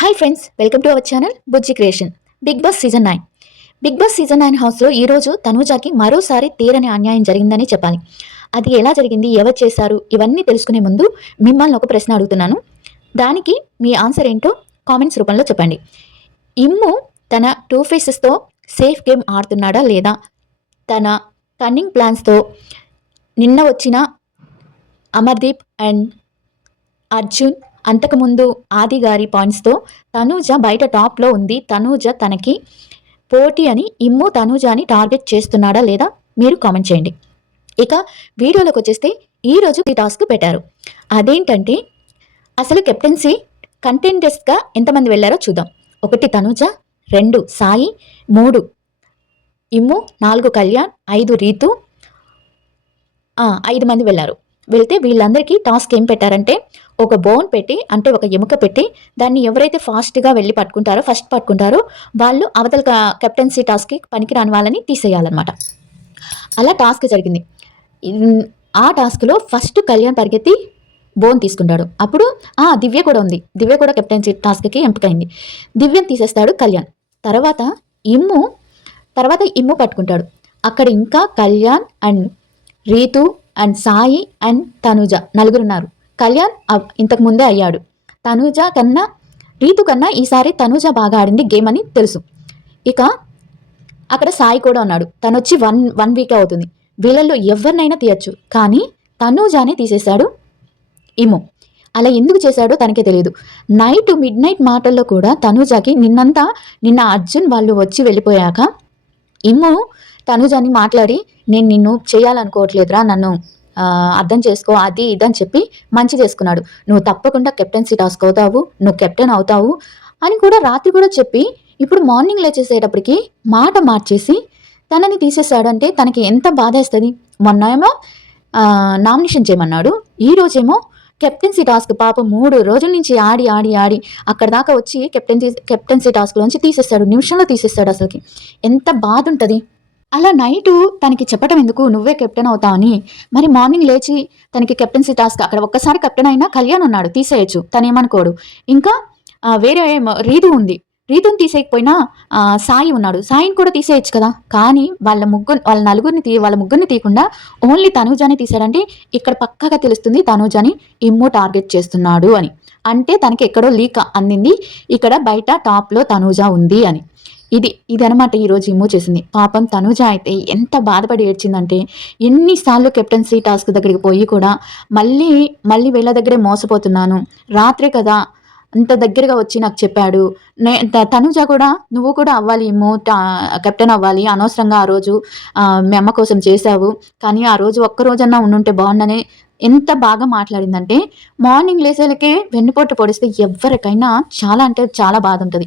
Hi friends, welcome to our channel Bujji creation. Big boss season 9. Big boss season 9 హౌస్లో ఈరోజు తనూజాకి మరోసారి తీరని అన్యాయం జరిగిందని చెప్పాలి. అది ఎలా జరిగింది, ఎవరు చేశారు, ఇవన్నీ తెలుసుకునే ముందు మిమ్మల్ని ఒక ప్రశ్న అడుగుతున్నాను. దానికి మీ ఆన్సర్ ఏంటో కామెంట్స్ రూపంలో చెప్పండి. ఇమ్ము తన 2 ఫేసెస్తో సేఫ్ గేమ్ ఆడుతున్నాడా లేదా, తన కన్నింగ్ ప్లాన్స్తో నిన్న వచ్చిన అమర్దీప్ అండ్ అర్జున్, అంతకుముందు ఆది గారి పాయింట్స్తో తనూజ బయట టాప్లో ఉంది. తనూజ తనకి పోటీ అని ఇమ్ము తనూజాని టార్గెట్ చేస్తున్నాడా లేదా మీరు కామెంట్ చేయండి. ఇక వీడియోలోకి వచ్చేస్తే ఈరోజు ఈ టాస్క్ పెట్టారు. అదేంటంటే అసలు కెప్టెన్సీ కంటెండర్స్గా ఎంతమంది వెళ్ళారో చూద్దాం. 1 తనూజ, 2 సాయి, 3 ఇమ్ము, 4 కళ్యాణ్, 5 రీతు, 5 మంది వెళ్ళారు. వెళ్తే వీళ్ళందరికీ టాస్క్ ఏం పెట్టారంటే ఒక బోన్ పెట్టి, అంటే ఒక ఎముక పెట్టి, దాన్ని ఎవరైతే ఫాస్ట్గా వెళ్ళి పట్టుకుంటారో, ఫస్ట్ పట్టుకుంటారో వాళ్ళు అవతల కెప్టెన్సీ టాస్క్కి పనికిరాని వాళ్ళని తీసేయాలన్నమాట. అలా టాస్క్ జరిగింది. ఆ టాస్క్లో ఫస్ట్ కళ్యాణ్ పరిగెత్తి బోన్ తీసుకుంటాడు. అప్పుడు దివ్య కూడా ఉంది. దివ్య కూడా కెప్టెన్సీ టాస్క్కి ఎంపికైంది. దివ్యని తీసేస్తాడు కళ్యాణ్. తర్వాత ఇమ్ము పట్టుకుంటాడు. అక్కడ ఇంకా Kalyan and Ritu and Sai and Tanuja 4 ఉన్నారు. కళ్యాణ్ ఇంతకు ముందే అయ్యాడు. రీతు కన్నా ఈసారి తనూజ బాగా ఆడింది గేమ్ అని తెలుసు. ఇక అక్కడ సాయి కూడా ఉన్నాడు. తను వచ్చి వన్ వీక్ అవుతుంది. వీళ్ళల్లో ఎవరినైనా తీయచ్చు, కానీ తనూజానే తీసేశాడు ఇమ్ము. అలా ఎందుకు చేశాడో తనకే తెలియదు. మిడ్ నైట్ మాటల్లో కూడా తనూజాకి నిన్న అర్జున్ వాళ్ళు వచ్చి వెళ్ళిపోయాక ఇమ్ము తనూజాని మాట్లాడి, నేను నిన్ను చేయాలనుకోవట్లేదురా, నన్ను అర్థం చేసుకో, అది ఇదని చెప్పి మంచి చేసుకున్నాడు. నువ్వు తప్పకుండా కెప్టెన్సీ టాస్క్ అవుతావు, నువ్వు కెప్టెన్ అవుతావు అని కూడా రాత్రి కూడా చెప్పి, ఇప్పుడు మార్నింగ్ లేచేసేటప్పటికి మాట మార్చేసి తనని తీసేశాడు. అంటే తనకి ఎంత బాధ వేస్తుంది. మొన్న ఏమో నామినేషన్ చేయమన్నాడు, ఈ రోజేమో కెప్టెన్సీ టాస్క్. పాపం 3 రోజుల నుంచి ఆడి ఆడి ఆడి అక్కడ దాకా వచ్చి కెప్టెన్సీ టాస్క్లోంచి తీసేస్తాడు. నిమిషంలో తీసేస్తాడు. అసలుకి ఎంత బాధ ఉంటుంది. అలా నైటు తనకి చెప్పటం ఎందుకు, నువ్వే కెప్టెన్ అవుతావని. మరి మార్నింగ్ లేచి తనకి కెప్టెన్సీ టాస్క్, అక్కడ ఒక్కసారి కెప్టెన్ అయినా కళ్యాణ్ ఉన్నాడు, తీసేయచ్చు, తనేమనుకోడు. ఇంకా వేరే రీతు ఉంది, రీతుని తీసేయకపోయినా సాయి ఉన్నాడు, సాయిని కూడా తీసేయచ్చు కదా. కానీ వాళ్ళ ముగ్గురిని తీయకుండా ఓన్లీ తనూజాని తీసాడంటే ఇక్కడ పక్కాగా తెలుస్తుంది తనూజాని ఇమ్ము టార్గెట్ చేస్తున్నాడు అని. అంటే తనకి ఎక్కడో లీక్ అందింది, ఇక్కడ బయట టాప్లో తనూజ ఉంది అని. ఇది అనమాట ఈరోజు ఇమ్ము చేసింది. పాపం తనూజ అయితే ఎంత బాధపడి ఏడ్చిందంటే, ఎన్నిసార్లు కెప్టెన్సీ టాస్క్ దగ్గరికి పోయి కూడా మళ్ళీ వీళ్ళ దగ్గరే మోసపోతున్నాను, రాత్రే కదా అంత దగ్గరగా వచ్చి నాకు చెప్పాడు. తనూజ కూడా నువ్వు కూడా అవ్వాలి ఇమ్ము, కెప్టెన్ అవ్వాలి, అనవసరంగా ఆ రోజు మీ అమ్మ కోసం చేశావు, కానీ ఆ రోజు ఒక్కరోజన్నా ఉండుంటే బాగుండని ఎంత బాగా మాట్లాడిందంటే, మార్నింగ్ లేసేలకే వెన్నుపోటు పొడిస్తే ఎవరికైనా చాలా అంటే చాలా బాధ ఉంటుంది.